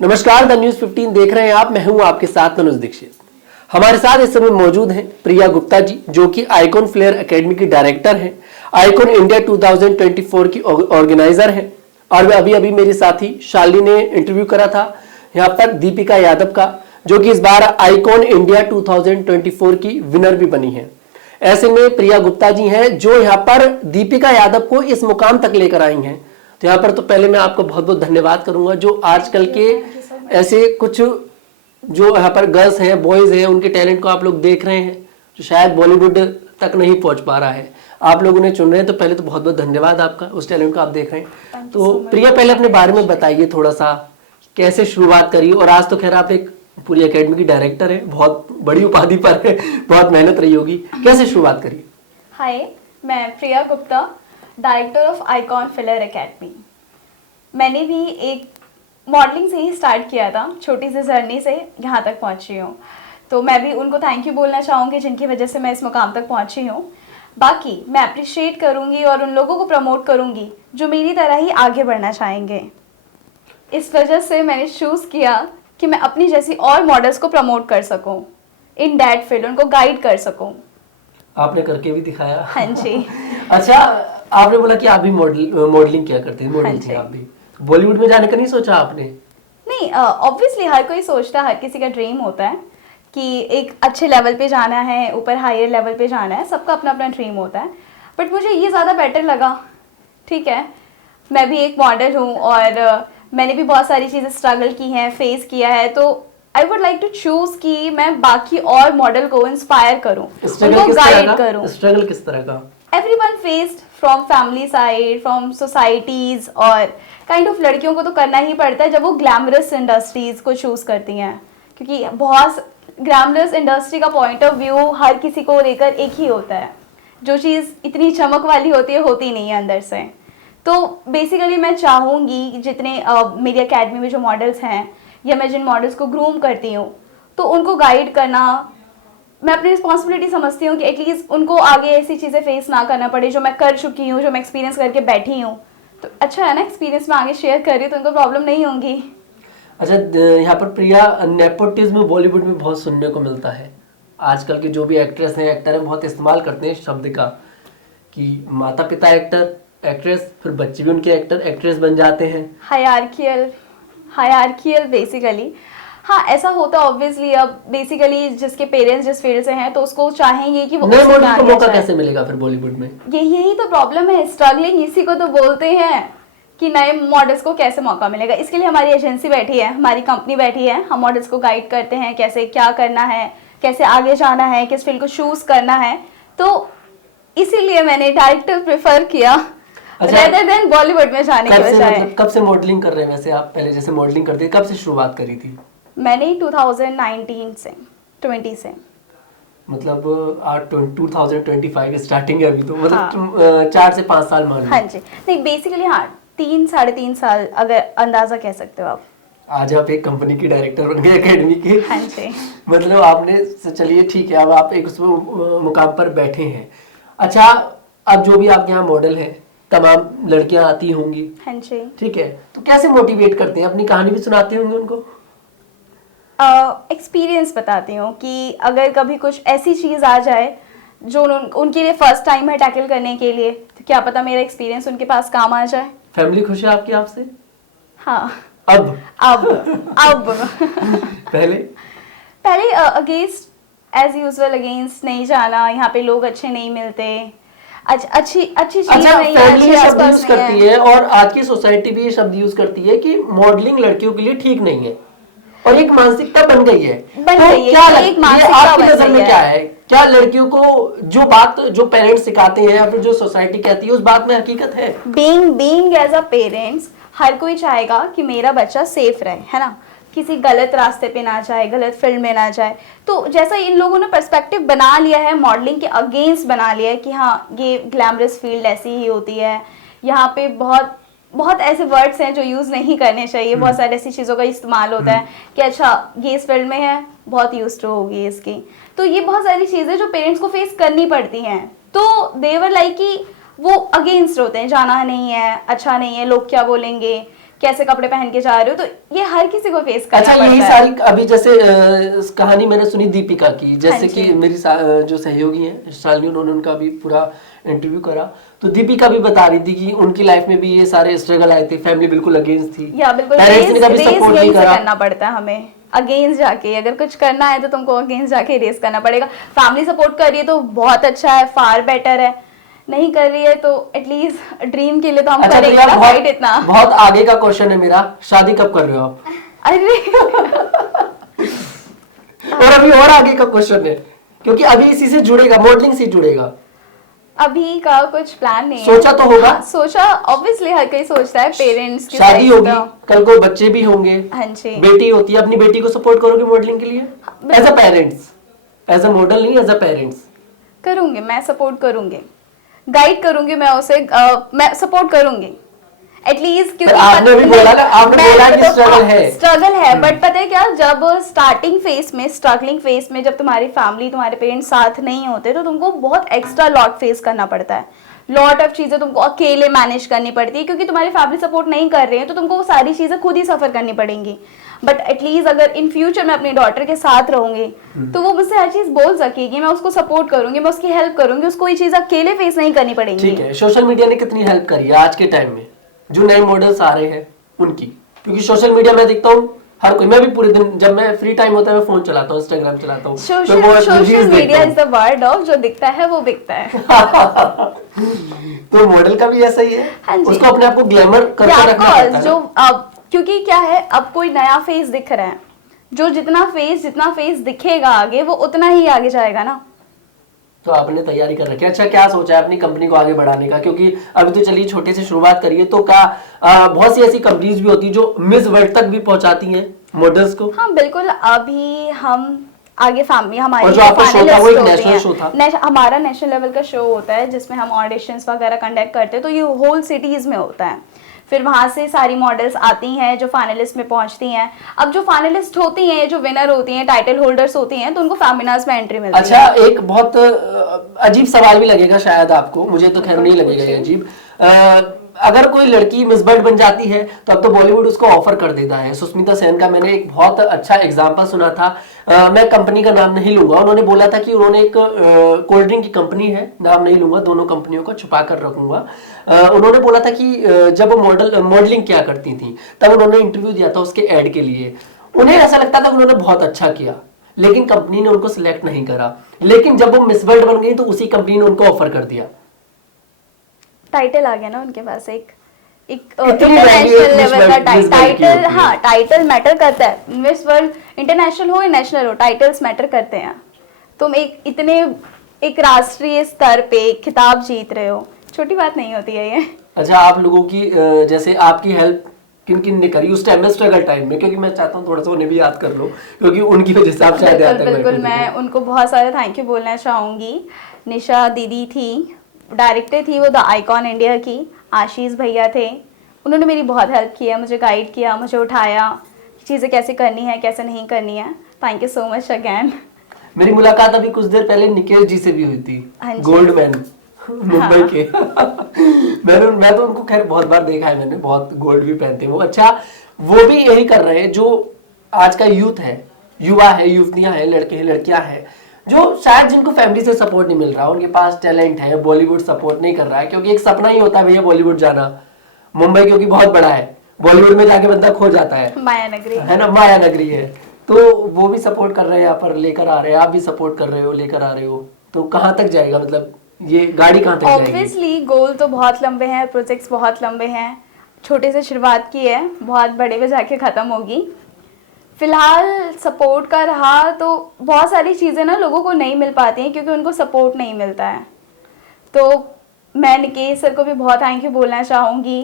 नमस्कार, the news 15 देख रहे हैं आप। मैं हूं आपके साथ मनोज दीक्षित। हमारे साथ इस समय मौजूद हैं प्रिया गुप्ता जी, जो कि आइकॉन फ्लेयर एकेडमी की डायरेक्टर हैं, आइकॉन इंडिया 2024 की ऑर्गेनाइजर हैं। और अभी अभी मेरे साथी शालिनी ने इंटरव्यू करा था यहाँ पर दीपिका यादव का, जो कि इस बार आइकॉन इंडिया 2024 की विनर भी बनी है। ऐसे में प्रिया गुप्ता जी हैं जो यहाँ पर दीपिका यादव को इस मुकाम तक लेकर आई हैं। तो यहाँ पर तो पहले मैं आपको बहुत बहुत धन्यवाद करूंगा, जो आजकल के ऐसे कुछ जो यहाँ पर गर्ल्स हैं, बॉयज हैं, उनके टैलेंट को आप लोग देख रहे हैं, जो शायद बॉलीवुड तक नहीं पहुंच पा रहा है, आप लोग उन्हें चुन रहे हैं। तो पहले तो बहुत बहुत धन्यवाद आपका, उस टैलेंट को आप देख रहे हैं। तो प्रिया, पहले अपने बारे में बताइए थोड़ा सा, कैसे शुरुआत करी। और आज तो खैर आप एक पूरी एकेडमी की डायरेक्टर है, बहुत बड़ी उपाधि पर है, बहुत मेहनत रही होगी, कैसे शुरुआत करी? हाय, मैं Priya Gupta, director of Icon Flair Academy. मैंने भी एक मॉडलिंग से ही स्टार्ट किया था, छोटी सी जर्नी से यहाँ तक पहुँची हूँ। तो मैं भी उनको थैंक यू बोलना चाहूँगी जिनकी वजह से मैं इस मुकाम तक पहुँची हूँ। बाकी मैं अप्रिशिएट करूँगी और उन लोगों को प्रमोट करूँगी जो मेरी तरह ही आगे बढ़ना चाहेंगे। इस वजह से मैंने चूज़ किया कि मैं अपनी जैसी और मॉडल्स को प्रमोट कर सकूँ, इन दैट फील्ड उनको गाइड कर सकूँ। आपने करके भी दिखाया। हाँ जी। अच्छा, आपने बोला कि आप भी मॉडलिंग क्या करते हैं, मॉडल थे आप भी। बॉलीवुड में जाने का नहीं सोचा आपने? नहीं, ऑब्वियसली हर कोई सोचता है, हर किसी का ड्रीम होता है कि एक अच्छे लेवल पे जाना है, ऊपर हायर लेवल पे जाना है, सबका अपना अपना ड्रीम होता है। बट मुझे ये ज़्यादा बेटर लगा। ठीक है, मैं भी एक मॉडल हूँ और मैंने भी बहुत सारी चीज़ें स्ट्रगल की हैं, फेस किया है। तो I would like to choose कि मैं बाकी और मॉडल को इंस्पायर करूँ, उनको गाइड करूँ। स्ट्रगल किस तरह का? Everyone faced from family side, from societies, और काइंड ऑफ लड़कियों को तो करना ही पड़ता है जब वो ग्लैमरस इंडस्ट्रीज़ को चूज़ करती हैं, क्योंकि बहुत ग्लैमरस इंडस्ट्री का पॉइंट ऑफ व्यू हर किसी को लेकर एक ही होता है। जो चीज़ इतनी चमक वाली होती है, होती नहीं है अंदर से। तो बेसिकली मैं चाहूँगी जितने मेरी एकेडमी में जो मॉडल्स हैं या मैं जिन मॉडल्स को ग्रूम करती हूँ, तो उनको गाइड करना मैं अपनी रिस्पॉन्सिबिलिटी समझती हूँ कि एटलीस्ट उनको आगे ऐसी चीज़ें फेस ना करना पड़े जो मैं कर चुकी हूँ, जो मैं एक्सपीरियंस करके बैठी हूँ। तो अच्छा है ना, एक्सपीरियंस में आगे शेयर कर रही हूँ तो उनको प्रॉब्लम नहीं होंगी। अच्छा, यहाँ पर प्रिया, नेपोटिज्म बॉलीवुड में बहुत सुनने को मिलता है। आजकल के जो भी एक्ट्रेस हैं, एक्टर हैं, बहुत इस्तेमाल करते हैं इस शब्द का कि माता पिता एक्टर, एक्ट्रेस, फिर बच्चे भी उनके एक्टर एक्ट्रेस बन जाते हैं। Hierarchical basically. हाँ, ऐसा होता है ऑब्वियसली। अब बेसिकली जिसके पेरेंट्स जिस फील्ड से हैं तो उसको चाहेंगे कि वो नए मॉडल को मौका कैसे मिलेगा फिर बॉलीवुड में? यही तो प्रॉब्लम है, स्ट्रगलिंग इसी को तो बोलते हैं कि नए मॉडल्स को कैसे मौका मिलेगा। इसके लिए हमारी एजेंसी बैठी है, हमारी कंपनी बैठी है। हम मॉडल्स को गाइड करते हैं कैसे क्या करना है, कैसे आगे जाना है, किस फील्ड को चूज करना है। तो इसीलिए मैंने डायरेक्टर प्रेफर किया रेदर देन बॉलीवुड में जाने के बजाय। कब से मॉडलिंग कर रहे हैं वैसे आप? पहले जैसे मॉडलिंग करती, कब से शुरुआत करी थी? मैंने 2019 से 20 से, मतलब 2025 स्टार्टिंग है अभी तो, मतलब 4 से 5 साल मान। हाँ जी, नहीं बेसिकली हाँ 3-3.5 साल अगर अंदाजा कह सकते हो आप। आज आप एक कंपनी की डायरेक्टर बन गए एकेडमी के। हाँ जी। मतलब आपने, चलिए ठीक है, अब आप एक उस मुकाम पर बैठे हैं। अच्छा, अब जो भी आपके यहाँ मॉडल है, तमाम लड़कियां आती होंगी। हाँ जी। ठीक है, तो कैसे मोटिवेट करते हैं? अपनी कहानी भी सुनाते होंगे उनको? एक्सपीरियंस बताती हूँ कि अगर कभी कुछ ऐसी चीज़ आ जाए जो उनके लिए फर्स्ट टाइम है टैकल करने के लिए, तो क्या पता मेरा एक्सपीरियंस उनके पास काम आ जाए। फैमिली खुश है आपकी आपसे? हाँ। अब पहले अगेंस्ट एज यूजुअल अगेंस्ट नहीं जाना, यहाँ पे लोग अच्छे नहीं मिलते, अच्छी चीज नहीं है, फैमिली शब्द यूज करती है और आज की सोसाइटी भी ये शब्द यूज करती है कि मॉडलिंग लड़कियों के लिए ठीक नहीं है, और एक मानसिकता बन गई है। आपकी नजर में क्या है? क्या लड़कियों को जो पेरेंट्स सिखाते हैं या फिर जो सोसाइटी कहती है, उस बात में हकीकत है? बीइंग एज अ पेरेंट्स, हर कोई चाहेगा कि मेरा बच्चा सेफ रहे, है ना, किसी गलत रास्ते पे ना जाए, गलत फील्ड में ना जाए। तो जैसा इन लोगों ने पर्सपेक्टिव बना लिया है, मॉडलिंग के अगेंस्ट बना लिया है कि हाँ ये ग्लैमरस फील्ड ऐसी ही होती है, यहाँ पे बहुत ऐसे वर्ड्स हैं जो यूज़ नहीं करने चाहिए, बहुत सारी ऐसी चीज़ों का इस्तेमाल होता है कि अच्छा ये इस फील्ड में है, बहुत यूज टू होगी इसकी। तो ये बहुत सारी चीज़ें जो पेरेंट्स को फेस करनी पड़ती हैं। तो देवर लाइक कि वो अगेंस्ट होते हैं, जाना नहीं है, अच्छा नहीं है, लोग क्या बोलेंगे, कैसे कपड़े पहन के जा रहे हो, तो ये हर किसी को फेस करना अच्छा, पड़ता यही है। सारी अभी जैसे कहानी मैंने सुनी दीपिका की, हाँ जैसे जी। कि मेरी जो सहयोगी हैं शालिनी, उन्होंने उनका भी पूरा इंटरव्यू करा, तो दीपिका भी बता रही थी कि उनकी लाइफ में भी ये सारे स्ट्रगल आए थे, फैमिली बिल्कुल अगेंस्ट थी, या बिल्कुल पेरेंट्स ने कभी रेस सपोर्ट नहीं यहीं से करा। करना पड़ता है हमें, अगेंस्ट जाके। अगर कुछ करना है तो तुमको अगेंस्ट जाके रेस करना पड़ेगा। फैमिली सपोर्ट कर रही है तो बहुत अच्छा है, फार बेटर है। नहीं कर रही है तो एटलीस्ट ड्रीम के लिए तो हम अच्छा, तो करेंगे यार ना फाइट इतना। बहुत आगे का क्वेश्चन है मेरा, शादी कब कर रहे हो आप? अरे और अभी और आगे का क्वेश्चन है, क्योंकि अभी इसी से जुड़ेगा, मॉडलिंग से जुड़ेगा। अभी का कुछ प्लान नहीं है। सोचा तो होगा? हाँ, सोचा ऑब्वियसली हर कोई सोचता है, पेरेंट्स की शादी side होगी, तो। कल को बच्चे भी होंगे, हाँ जी। बेटी होती है, अपनी बेटी को सपोर्ट करोगे मॉडलिंग के लिए as a parents? As a model नहीं, एज अ पेरेंट्स करूंगी, मैं सपोर्ट करूंगी, गाइड करूंगी, मैं उसे मैं सपोर्ट करूंगी एटलीस्ट। क्योंकि आपने भी बोला ना, आपने बोला कि स्ट्रगल है। स्ट्रगल है, बट पता है क्या, जब स्टार्टिंग फेज में, स्ट्रगलिंग फेज में, जब तुम्हारी फैमिली, तुम्हारे पेरेंट्स साथ नहीं होते तो तुमको बहुत एक्स्ट्रा लॉट फेस करना पड़ता है। लॉट ऑफ चीजें तुमको अकेले मैनेज करनी पड़ती है, क्योंकि तुम्हारी फैमिली सपोर्ट नहीं कर रहे हैं तो तुमको वो सारी चीजें खुद ही सफर करनी पड़ेंगी। बट एटलीस्ट अगर इन फ्यूचर मैं अपनी डॉटर के साथ रहूंगी तो वो मुझसे हर चीज बोल सकेगी, मैं उसको सपोर्ट करूंगी, मैं उसकी हेल्प करूंगी, उसको ये चीज अकेले फेस नहीं करनी पड़ेगी। ठीक है, सोशल मीडिया ने कितनी हेल्प करी है आज के टाइम में, जो नए मॉडल्स आ रहे हैं उनकी? क्योंकि सोशल मीडिया में देखता हूँ हर कोई, मैं भी पूरे दिन जब मैं फ्री टाइम होता है मैं फोन चलाता हूँ, इंस्टाग्राम चलाता हूँ, social media is the word of, जो दिखता है वो बिकता है। तो मॉडल का भी ऐसा ही है, हाँ जी। उसको अपने आप को ग्लैमर करके Yeah, of रखना course, पड़ता है जो ना? अब क्योंकि क्या है, अब कोई नया फेस दिख रहा है, जो जितना फेस दिखेगा आगे, वो उतना ही आगे जाएगा ना। तो आपने तैयारी कर रखी है। अच्छा, क्या सोचा है अपनी कंपनी को आगे बढ़ाने का? क्योंकि अभी तो चलिए छोटे से शुरुआत करिए, तो क्या बहुत सी ऐसी कंपनीज भी होती है जो मिस वर्ल्ड तक भी पहुंचाती हैं मॉडल्स को? हाँ बिल्कुल, अभी हम आगे फैमिली हमारी और जो आपका शो था वो एक finalist नेशनल होती शो हैं। था? हमारा नेशनल लेवल का शो होता है जिसमें हम ऑडिशंस वगैरह कंडक्ट करते हैं, तो ये होल सिटीज में होता है। फिर वहां से सारी मॉडल्स आती हैं जो फाइनलिस्ट में पहुंचती हैं। अब जो फाइनलिस्ट होती हैं, जो विनर होती हैं, टाइटल होल्डर्स होती हैं, तो उनको फेमिनास में एंट्री मिलती है। अच्छा, एक बहुत अजीब सवाल भी लगेगा शायद आपको, मुझे तो खैर नहीं लगेगा ये अजीब। अगर कोई लड़की मिस वर्ल्ड बन जाती है तो अब तो बॉलीवुड उसको ऑफर कर देता है। सुष्मिता सेन का मैंने एक बहुत अच्छा एग्जांपल सुना था, मैं कंपनी का नाम नहीं लूंगा। उन्होंने बोला था कि उन्होंने एक कोल्ड ड्रिंक की कंपनी है, नाम नहीं लूंगा, दोनों कंपनियों को छुपा कर रखूंगा। उन्होंने बोला था कि जब वो मॉडलिंग क्या करती थी तब उन्होंने इंटरव्यू दिया था उसके एड के लिए। उन्हें ऐसा लगता था कि उन्होंने बहुत अच्छा किया, लेकिन कंपनी ने उनको सिलेक्ट नहीं करा। लेकिन जब वो मिस वर्ल्ड बन गई तो उसी कंपनी ने उनको ऑफर कर दिया। टाइटल आ गया ना उनके पास, एक इतनी value इंटरनेशनल एक लेवल Miss का World की टाइटल। होती है। हाँ, टाइटल मैटर करता है। मिस वर्ल्ड इंटरनेशनल हो या नेशनल हो, टाइटल्स मैटर करते हैं। तुम एक राष्ट्रीय स्तर पे खिताब जीत रहे हो, छोटी बात नहीं होती है ये। अच्छा, आप लोगों की जैसे आपकी हेल्प किन किन ने करी उस टाइम में, स्ट्रगल टाइम में? क्योंकि मैं चाहता हूँ थोड़ा सा उन्हें भी याद कर लो, क्योंकि उनकी वजह से आप शायद याद बिल्कुल बिल्कुल, मैं उनको बहुत सारे थैंक यू बोलना चाहूँगी। निशा दीदी थी, डायरेक्टर थी वो द आइकॉन इंडिया की। आशीष भैया थे, उन्होंने मेरी बहुत हेल्प किया, मुझे गाइड किया, मुझे उठाया, चीज़ें कैसे करनी है कैसे नहीं करनी है। Thank you so much again. मेरी मुलाकात अभी कुछ देर पहले निकेश जी से भी हुई थी, हाँ जी। गोल्ड मैन मुंबई के। मैं तो उनको खैर बहुत बार देखा है मैंने, बहुत गोल्ड भी पहनते हैं वो। अच्छा, वो भी यही कर रहे हैं जो आज का यूथ है, युवा है, युवतियां हैं, लड़के हैं, लड़कियां हैं, जो शायद जिनको फैमिली से सपोर्ट नहीं मिल रहा, उनके पास टैलेंट है, बॉलीवुड सपोर्ट नहीं कर रहा है। क्योंकि एक सपना ही होता है भैया बॉलीवुड जाना, मुंबई क्योंकि बहुत बड़ा है, बॉलीवुड में जाके बंदा खो जाता है, माया नगरी है ना, माया नगरी है। तो वो भी सपोर्ट कर रहे हैं, यहाँ पर लेकर आ रहे हैं, आप भी सपोर्ट कर रहे हो, लेकर आ रहे हो, तो कहाँ तक जाएगा, मतलब ये गाड़ी कहाँ तक जाएगी? ऑब्वियसली गोल तो बहुत लंबे हैं, प्रोजेक्ट्स बहुत लंबे हैं। छोटे से शुरुआत की है, बहुत बड़े में जाके ख़त्म होगी। फिलहाल सपोर्ट का रहा तो बहुत सारी चीज़ें ना लोगों को नहीं मिल पाती हैं क्योंकि उनको सपोर्ट नहीं मिलता है। तो मैं निकेश सर को भी बहुत थैंक यू बोलना चाहूँगी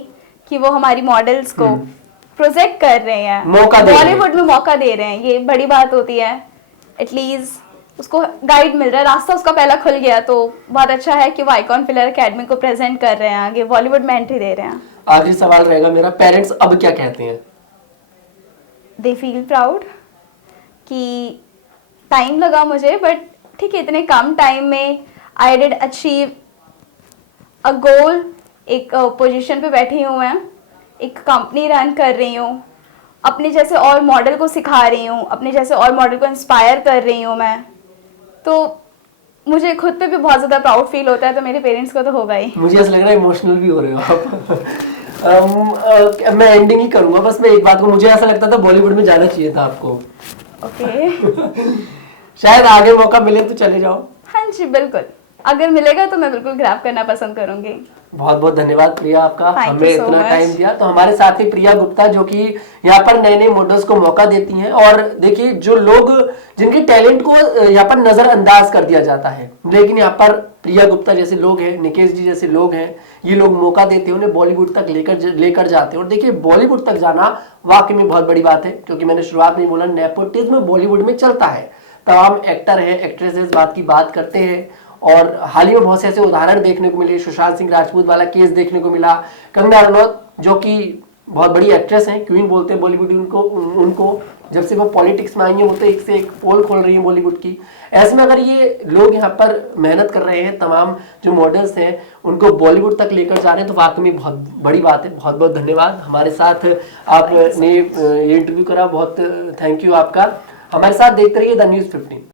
कि वो हमारी मॉडल्स को प्रोजेक्ट कर रहे हैं, मौका दे रहे हैं। बॉलीवुड में मौका दे रहे हैं, ये बड़ी बात होती है। एटलीस्ट उसको गाइड मिल रहा है, रास्ता उसका पहला खुल गया, तो बहुत अच्छा है कि वो आइकॉन फिलर एकेडमी को प्रेजेंट कर रहे हैं, आगे बॉलीवुड में एंट्री दे रहे हैं। आखिरी सवाल रहेगा मेरा, पेरेंट्स अब क्या कहते हैं? दे फील प्राउड कि टाइम लगा मुझे, बट ठीक है, इतने कम टाइम में आई डिड अचीव अ गोल। एक पोजीशन पे बैठी हूँ मैं, एक कंपनी रन कर रही हूँ, अपने जैसे और मॉडल को सिखा रही हूँ, अपने जैसे और मॉडल को इंस्पायर कर रही हूँ मैं, तो मुझे खुद पे भी बहुत ज़्यादा प्राउड फील होता है, तो मेरे पेरेंट्स को तो होगा ही। मुझे ऐसा लग रहा है इमोशनल भी हो रहे हो आप। मैं एंडिंग ही करूंगा, बस मैं एक बात को, मुझे ऐसा लगता था बॉलीवुड में जाना चाहिए था आपको। ओके। शायद आगे मौका मिले तो चले जाओ। हाँ जी बिल्कुल, अगर मिलेगा तो मैं बिल्कुल ग्रैब करना पसंद करूंगी। बहुत बहुत धन्यवाद प्रिया आपका, Thank हमें you so इतना much. टाइम दिया। तो हमारे साथ ही प्रिया गुप्ता जो कि यहाँ पर नए नए मॉडल्स को मौका देती हैं, और देखिए जो लोग जिनके टैलेंट को यहाँ पर नजरअंदाज कर दिया जाता है, लेकिन यहाँ पर प्रिया गुप्ता जैसे लोग हैं, निकेश जी जैसे लोग हैं, ये लोग मौका देते हैं, उन्हें बॉलीवुड तक लेकर जाते हैं। और देखिए बॉलीवुड तक जाना वाकई में बहुत बड़ी बात है, क्योंकि मैंने शुरुआत में बोला नेपोटिज्म बॉलीवुड में चलता है। तमाम एक्टर है, एक्ट्रेसेस बात की बात करते हैं, और हाल ही में बहुत से ऐसे उदाहरण देखने को मिले। सुशांत सिंह राजपूत वाला केस देखने को मिला। कंगना रनौत जो कि बहुत बड़ी एक्ट्रेस हैं, क्वीन बोलते हैं बॉलीवुड उनको जब से वो पॉलिटिक्स में आई हैं, वो तो एक से एक पोल खोल रही है बॉलीवुड की। ऐसे में अगर ये लोग यहाँ पर मेहनत कर रहे हैं, तमाम जो मॉडल्स हैं उनको बॉलीवुड तक लेकर जा रहे हैं, तो वाकई में बहुत बड़ी बात है। बहुत बहुत धन्यवाद, हमारे साथ आपने ये इंटरव्यू करा, बहुत थैंक यू आपका। हमारे साथ देखते रहिए द न्यूज़ 15।